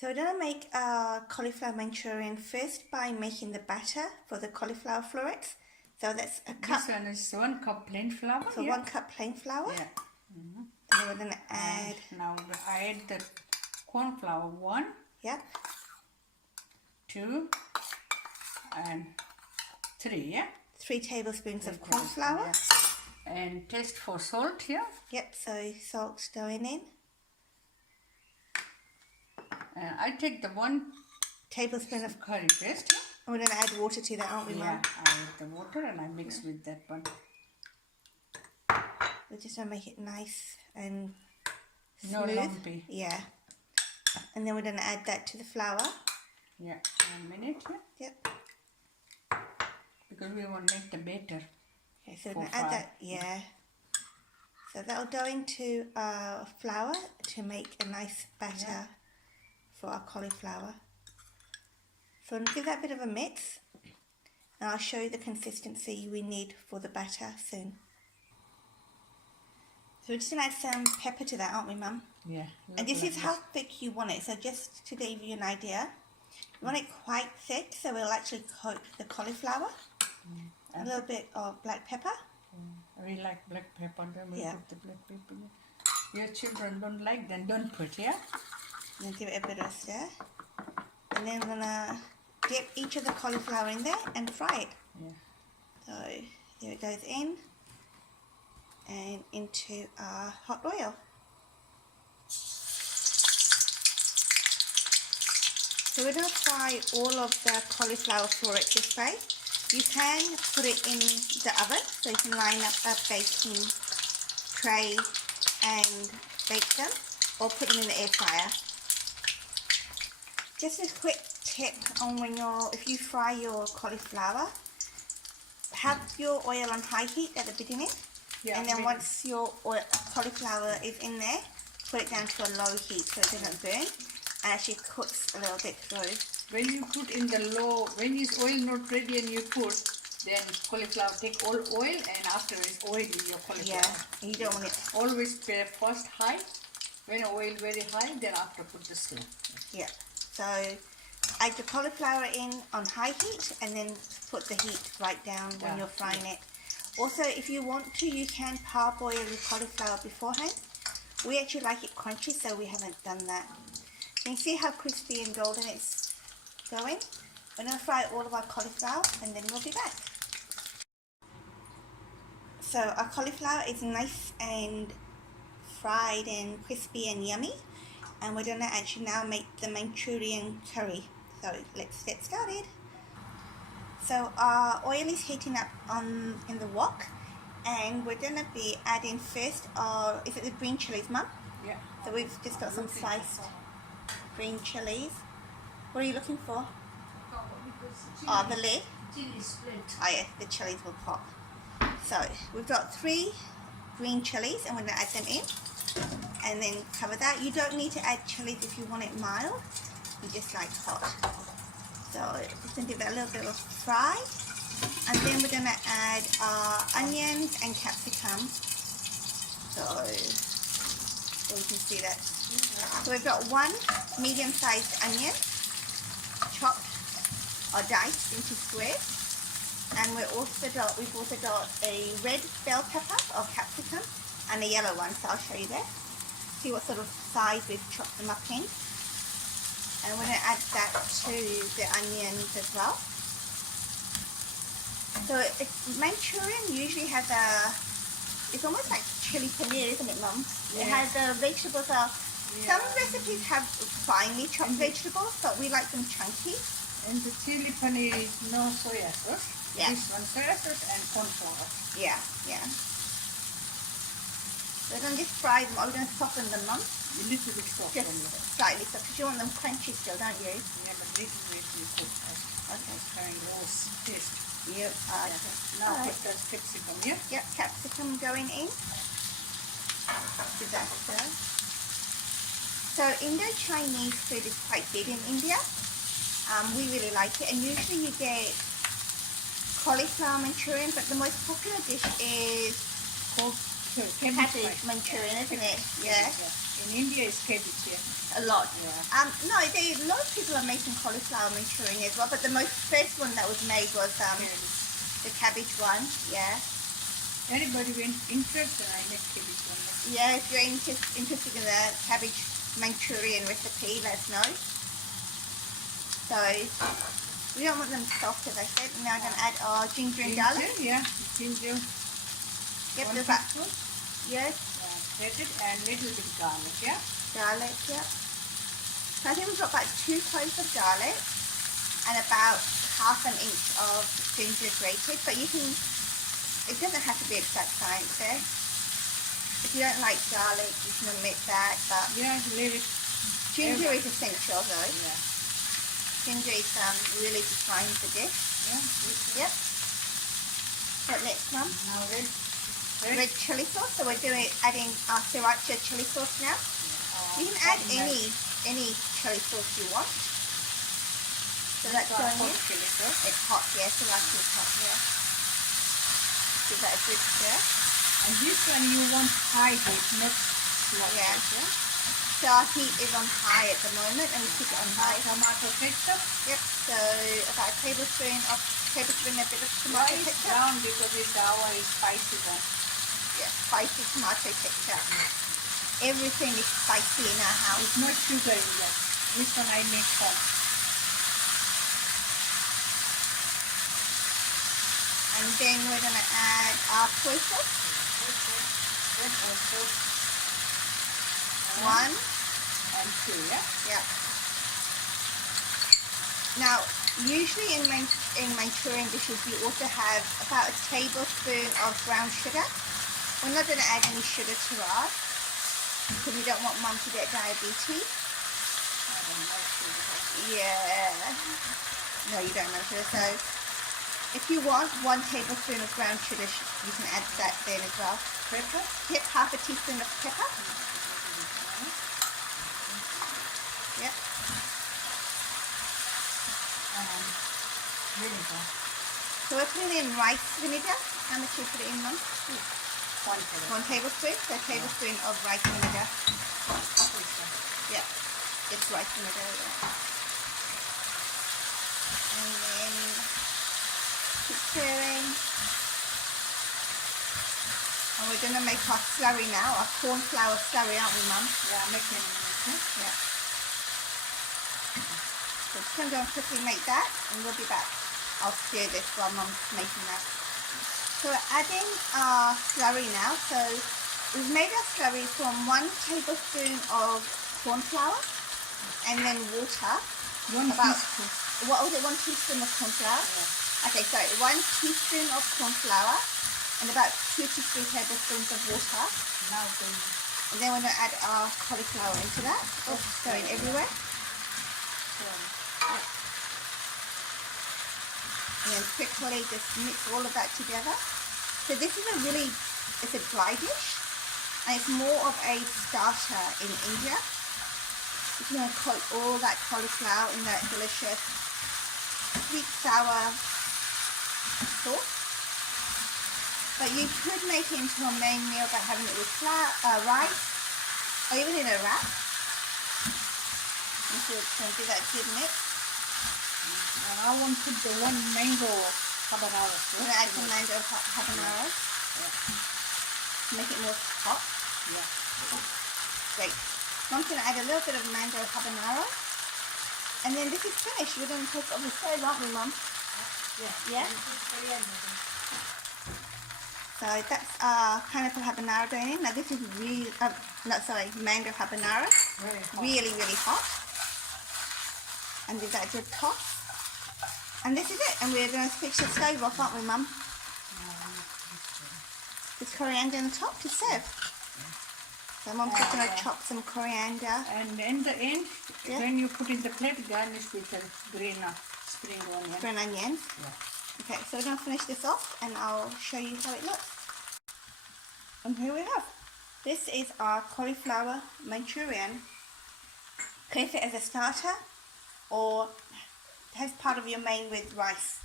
So we're going to make a cauliflower Manchurian first by making the batter for the cauliflower florets. So that's a cup. This one is 1 cup plain flour. So 1 cup plain flour. Yeah. And then we're going to add. And now I add the corn flour 1. Yep. 2 and 3. Yeah. 3 tablespoons of corn flour. Yeah. And taste for salt here. Yep. So salt's going in. And I take the 1 tablespoon of curry paste. And we're going to add water to that, aren't we, Mum? Yeah, I add the water and I mix with that one. We're just going to make it nice and smooth. No lumpy. Yeah. And then we're going to add that to the flour. Yeah, 1 minute. Yeah. Yep. Because we want to make the batter. Okay, so we're going to add that, yeah. So that'll go into flour to make a nice batter for our cauliflower. So I'm going to give that a bit of a mix, and I'll show you the consistency we need for the batter soon. So we're just going to add some pepper to that, aren't we, Mum? Yeah. And this is how thick you want it. So just to give you an idea, you want it quite thick, so we'll actually coat the cauliflower. A little bit of black pepper. We like black pepper, then we put the black pepper in. Your children don't like, then don't put, yeah? And give it a bit of a stir. And then we're going to dip each of the cauliflower in there and fry it. Yeah. So here it goes in and into our hot oil. So we're going to fry all of the cauliflower florets this way. You can put it in the oven, so you can line up a baking tray and bake them, or put them in the air fryer. Just a quick tip on if you fry your cauliflower, have your oil on high heat at the beginning, and then once your cauliflower is in there, put it down to a low heat so it doesn't burn, and actually cooks a little bit through. When you put in the low, when is oil not ready and you put, then cauliflower take all oil, and after it's oily your cauliflower. Yeah, you don't want it. Always pay first high, when oil very high, then after put the slow. Yeah. So add the cauliflower in on high heat and then put the heat right down when you're frying it. Also, if you want to, you can parboil your cauliflower beforehand. We actually like it crunchy, so we haven't done that. You can see how crispy and golden it's going. We're going to fry all of our cauliflower and then we'll be back. So our cauliflower is nice and fried and crispy and yummy. And we're going to actually now make the Manchurian curry. So let's get started. So our oil is heating up in the wok, and we're going to be adding first is it the green chilies, Mum? Yeah. So we've just got some sliced green chilies. What are you looking for? Oh, the lid? Chili split. Oh yeah, the chilies will pop. So we've got 3 green chilies, and we're going to add them in. And then cover that. You don't need to add chilies if you want it mild. You just like hot. So just going to give that a little bit of fry. And then we're going to add our onions and capsicum. So you can see that. So we've got 1 medium-sized onion, chopped or diced into squares. And we've also got a red bell pepper or capsicum and a yellow one, so I'll show you that. See what sort of size we've chopped them up in. And we're going to add that to the onions as well. So Manchurian usually has it's almost like chili paneer, isn't it, Mum? Yeah. It has vegetables. Some recipes have finely chopped vegetables, but we like them chunky. And the chili paneer is no soya sauce. Yeah. This one soya sauce and corn flour. Yeah, yeah. We're going to just fry them, or we're going to soften them, Mum? A little bit soft. Just slightly soft, because you want them crunchy still, don't you? Yeah, but little bit you cook. Okay. Having rose taste. Yep. Now put the capsicum here. Yep, capsicum going in. Disaster. So Indo-Chinese food is quite big in India. We really like it, and usually you get cauliflower Manchurian, but the most popular dish is called cabbage Manchurian, isn't it? Yeah. In India, it's cabbage, yeah. A lot. Yeah. No, a lot of people are making cauliflower Manchurian as well, but the most first one that was made was the cabbage one. Yeah. Anybody when interested, I make cabbage one. Yeah, if you're interested in the cabbage Manchurian recipe, let us know. So we don't want them soft, as I said. Now I'm going to add our ginger and garlic. Yeah, ginger. Yep, One there's that. teaspoon. Yes. Grated and little bit garlic, yeah. Garlic, yeah. So I think we've got about 2 cloves of garlic and about half an inch of ginger grated, but you can, it doesn't have to be exact science there. If you don't like garlic, you can omit that, but Yeah, leave it. ginger is essential though. Yeah. Ginger is really defines the dish. Yeah. Yep. What next, Mum? Now Red chili sauce. So we're adding our sriracha chili sauce now. You can add any chili sauce you want. So that's going in. Chili sauce. It's hot, yeah. Sriracha is hot, yeah. Give that a good stir. And this one you want high heat, not slow. Yeah. Yeah. So our heat is on high at the moment, and we keep it on high. Tomato ketchup. Yep. So about a tablespoon and a bit of tomato Why it's ketchup. brown because it's our spicy one. Yeah, spicy tomato ketchup. Everything is spicy in our house. It's not sugar in that. This one I make home. And then we're going to add our soy sauce. Then also 1. and 2, yeah? Yeah. Now, usually in Manchurian dishes, you also have about a tablespoon of brown sugar. We're not going to add any sugar to ours because we don't want Mum to get diabetes. I don't like sugar. Yeah. No, you don't know sugar. So, if you want 1 tablespoon of brown sugar, you can add that then as well. Pepper. Yep, half a teaspoon of pepper. Yep. And vinegar. So we're putting in rice vinegar. How much you put it in, Mum? 1 tablespoon. 1 tablespoon. So a tablespoon of rice vinegar. Yep. It's rice vinegar. Yeah. And then keep stirring. And we're going to make our slurry now, our corn flour slurry, aren't we, Mum? Yeah, make many minutes. Yeah. So just going to go and quickly make that, and we'll be back. I'll stir this while Mum's making that. So we're adding our slurry now. So we've made our slurry from 1 tablespoon of corn flour and then water. 1 About- teaspoon. What was it? 1 teaspoon of corn flour? Yeah. Okay, sorry, 1 teaspoon of corn flour and about 2 to 3 tablespoons of water. Now then, And then we're going to add our cauliflower into that. Oh, it's going everywhere. And then quickly just mix all of that together. So this is it's a dry dish, and it's more of a starter in India. You can coat all that cauliflower in that delicious sweet sour sauce. But you could make it into a main meal by having it with rice, or even in a wrap. You should do that good mix. and I want to put the 1 mango habanero. I'm going to add some mango habanero. To make it more hot. Yeah. Great. Mom's going to add a little bit of mango habanero. And then this is finished. We're going to take it off the stove, aren't we, Mum? Yeah. Yeah? So that's our pineapple habanero going in. Now this is mango habanero. Very hot. Really, really hot. And give that a good toss. And this is it. And we're going to switch the stove off, aren't we, Mum? With coriander on the top to serve. So Mum's just going to chop some coriander. And in the end, Yeah. when you put in the plate, garnish with a green spring onion. Green onions. Yeah. Okay, so we're going to finish this off and I'll show you how it looks. And here we have. This is our cauliflower Manchurian. Cook it as a starter or as part of your main with rice.